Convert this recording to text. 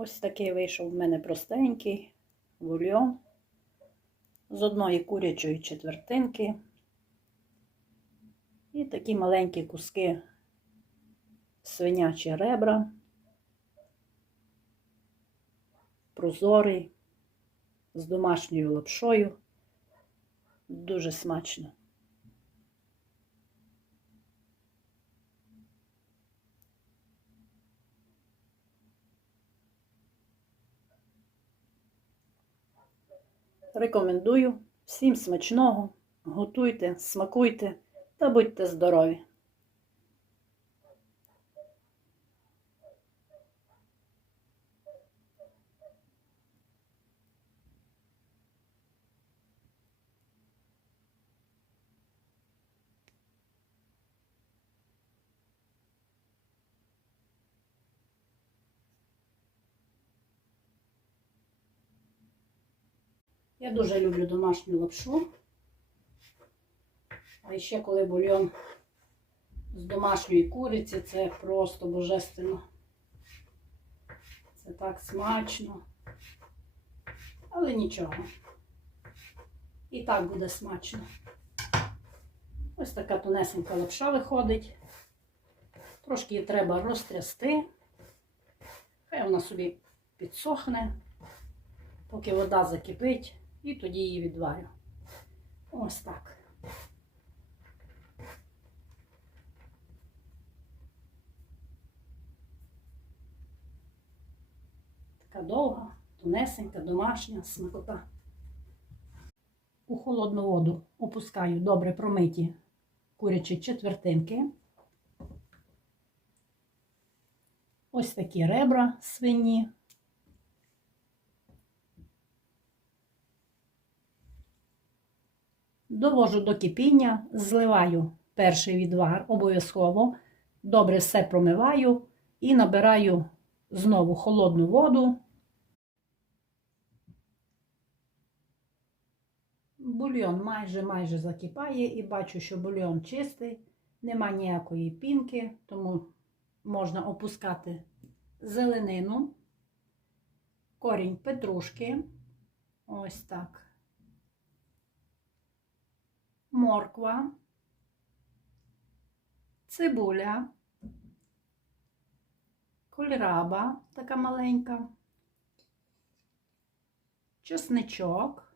Ось такий вийшов в мене простенький бульйон з одної курячої четвертинки. І такі маленькі куски свинячі ребра, прозорий, з домашньою лапшою. Дуже смачно. Рекомендую всім смачного, готуйте, смакуйте та будьте здорові! Я дуже люблю домашню лапшу. А ще коли бульйон з домашньої куриці, це просто божественно. Це так смачно. Але нічого. І так буде смачно. Ось така тонесенька лапша виходить. Трошки її треба розтрясти. Хай вона собі підсохне, поки вода закипить, і тоді її відварю. Ось так. Така довга, тонесенька, домашня смакота. У холодну воду опускаю добре промиті курячі четвертинки. Ось такі ребра свині. Довожу до кипіння, зливаю перший відвар обов'язково, добре все промиваю і набираю знову холодну воду. Бульйон майже майже закипає і бачу, що бульйон чистий, нема ніякої пінки, тому можна опускати зеленину, корінь петрушки. Ось так. Морква, цибуля, кольраба така маленька, чесничок,